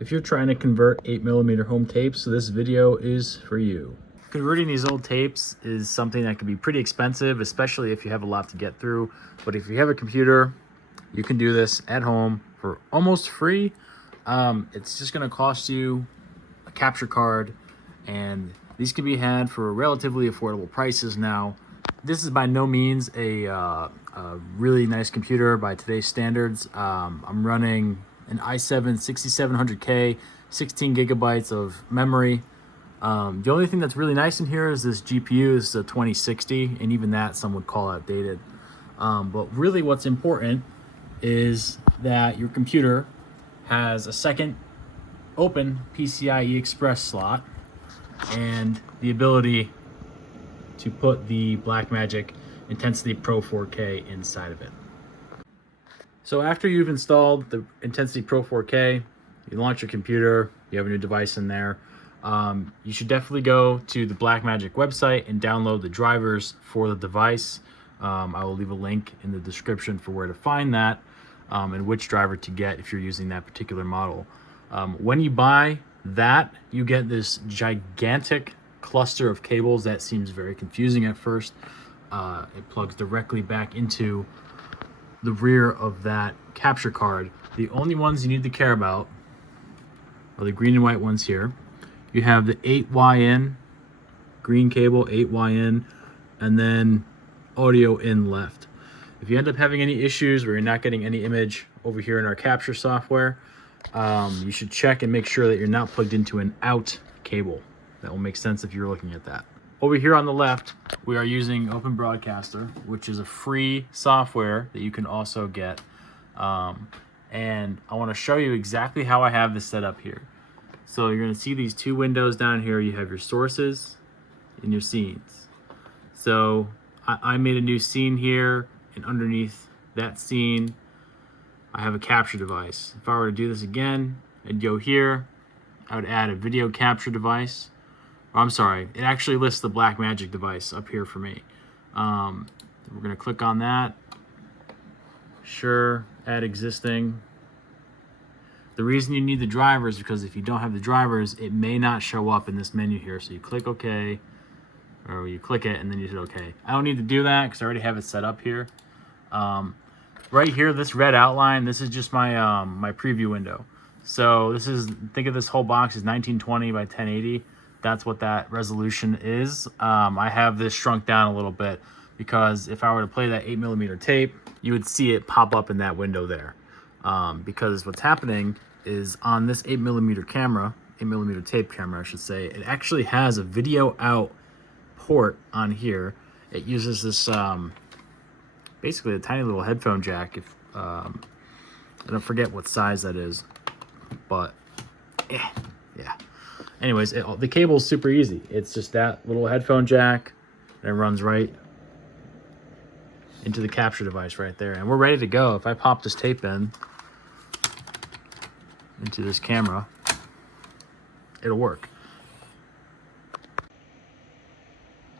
If you're trying to convert 8mm home tapes, this video is for you. Converting these old tapes is something that can be pretty expensive, especially if you have a lot to get through. But if you have a computer, you can do this at home for almost free. It's just going to cost you a capture card, and these can be had for relatively affordable prices now. This is by no means a really nice computer by today's standards. I'm running an i7 6700K, 16 gigabytes of memory. The only thing that's really nice in here is this GPU. This is a 2060, and even that some would call outdated. But really what's important is that your computer has a second open PCIe Express slot and the ability to put the Blackmagic Intensity Pro 4K inside of it. So after you've installed the Intensity Pro 4K, you launch your computer, you have a new device in there, you should definitely go to the Blackmagic website and download the drivers for the device. I will leave a link in the description for where to find that and which driver to get if you're using that particular model. When you buy that, you get this gigantic cluster of cables that seems very confusing at first. It plugs directly back into the rear of that capture card. The only ones you need to care about are the green and white ones here. You have the 8Y in, green cable, 8Y in, and then audio in left. If you end up having any issues where you're not getting any image over here in our capture software, you should check and make sure that you're not plugged into an out cable. That will make sense if you're looking at that. Over here on the left, we are using Open Broadcaster, which is a free software that you can also get. And I want to show you exactly how I have this set up here. So you're going to see these two windows down here. You have your sources and your scenes. So I made a new scene here, and underneath that scene, I have a capture device. If I were to do this again, I'd go here. I would add a video capture device. I'm sorry, it actually lists the Blackmagic device up here for me. We're going to click on that. Sure, add existing. The reason you need the drivers is because if you don't have the drivers, it may not show up in this menu here. So you click OK, or you click it and then you hit OK. I don't need to do that because I already have it set up here. Right here, this red outline, this is just my my preview window. So this is, think of this whole box as 1920 by 1080. That's what that resolution is. I have this shrunk down a little bit because if I were to play that 8mm tape, you would see it pop up in that window there. Because what's happening is on this 8mm camera, 8mm tape camera, I should say, it actually has a video out port on here. It uses this basically a tiny little headphone jack. If I don't forget what size that is, but yeah. Anyways, the cable is super easy. It's just that little headphone jack, and it runs right into the capture device right there, and we're ready to go. If I pop this tape in into this camera, it'll work.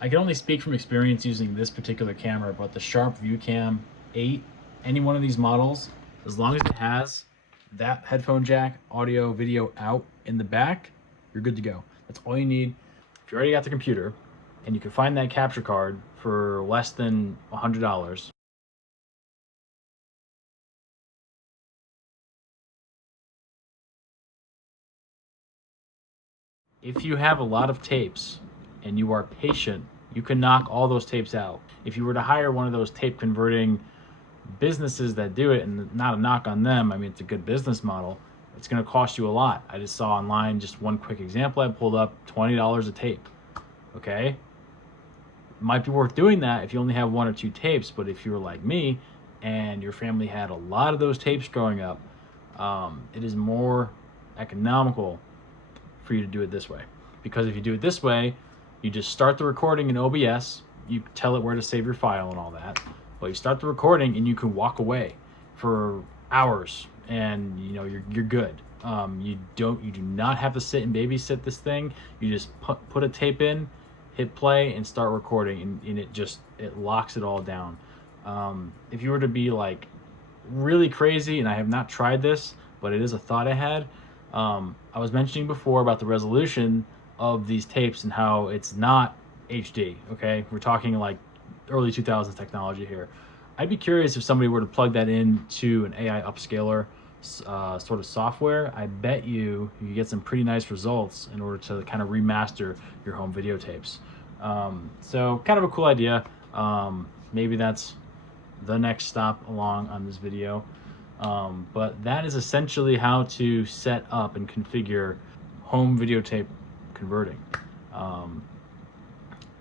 I can only speak from experience using this particular camera, but the Sharp ViewCam 8, any one of these models, as long as it has that headphone jack, audio, video out in the back, you're good to go. That's all you need. If you already got the computer and you can find that capture card for less than $100, if you have a lot of tapes and you are patient, you can knock all those tapes out. If you were to hire one of those tape converting businesses that do it, and not a knock on them, I mean, it's a good business model, it's going to cost you a lot. I just saw online, just one quick example I pulled up, $20 a tape. Okay, might be worth doing that if you only have one or two tapes, but if you were like me and your family had a lot of those tapes growing up, it is more economical for you to do it this way. Because if you do it this way, you just start the recording in OBS, you tell it where to save your file and all that, but you start the recording and you can walk away for hours and you're good. You do not have to sit and babysit this thing. You just put a tape in, hit play, and start recording, and it locks it all down. If you were to be like really crazy, and I have not tried this, but it is a thought I had, I was mentioning before about the resolution of these tapes and how it's not HD. Okay, we're talking like early 2000s technology here. I'd be curious if somebody were to plug that into an AI upscaler sort of software. I bet you get some pretty nice results in order to kind of remaster your home videotapes. So kind of a cool idea. Maybe that's the next stop along on this video. But that is essentially how to set up and configure home videotape converting.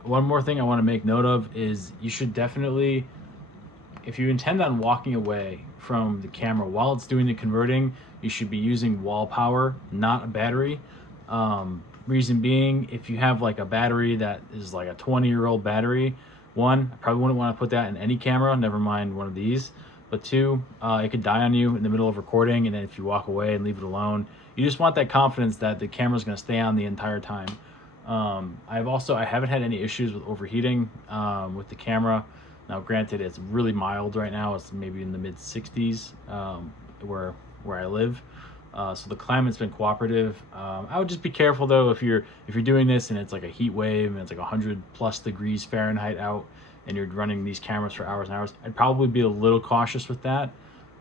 One more thing I want to make note of is you should definitely, if you intend on walking away from the camera while it's doing the converting, you should be using wall power, not a battery. Reason being, if you have like a battery that is like a 20-year-old battery, one, I probably wouldn't want to put that in any camera, never mind one of these. But two, it could die on you in the middle of recording, and then if you walk away and leave it alone, you just want that confidence that the camera's going to stay on the entire time. I haven't had any issues with overheating with the camera. Now, granted, it's really mild right now. It's maybe in the mid 60s where I live. So the climate's been cooperative. I would just be careful though if you're doing this and it's like a heat wave and it's like 100+ degrees Fahrenheit out and you're running these cameras for hours and hours. I'd probably be a little cautious with that.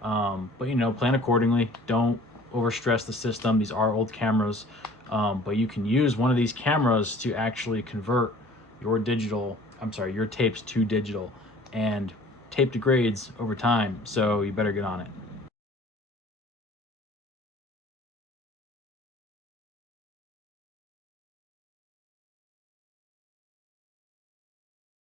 But plan accordingly. Don't overstress the system. These are old cameras, but you can use one of these cameras to actually convert your tapes to digital, and tape degrades over time, so you better get on it.